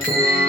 Oh,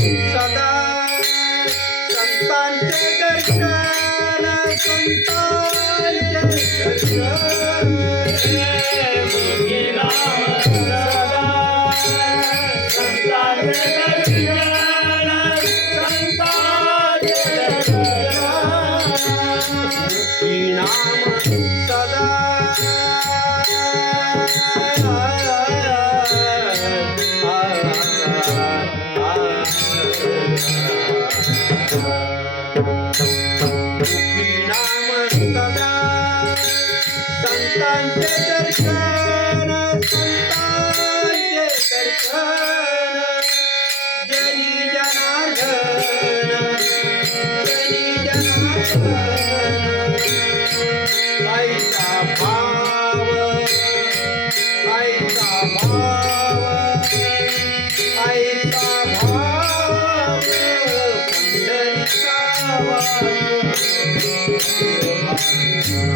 सदा संतांचे दर्शन संतांचे दर्शन नाम सदा नाम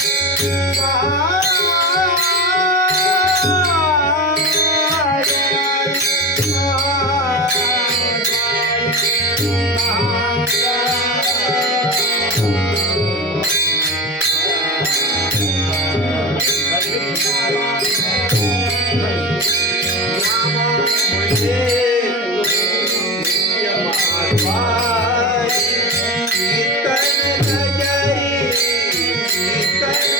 Yeah.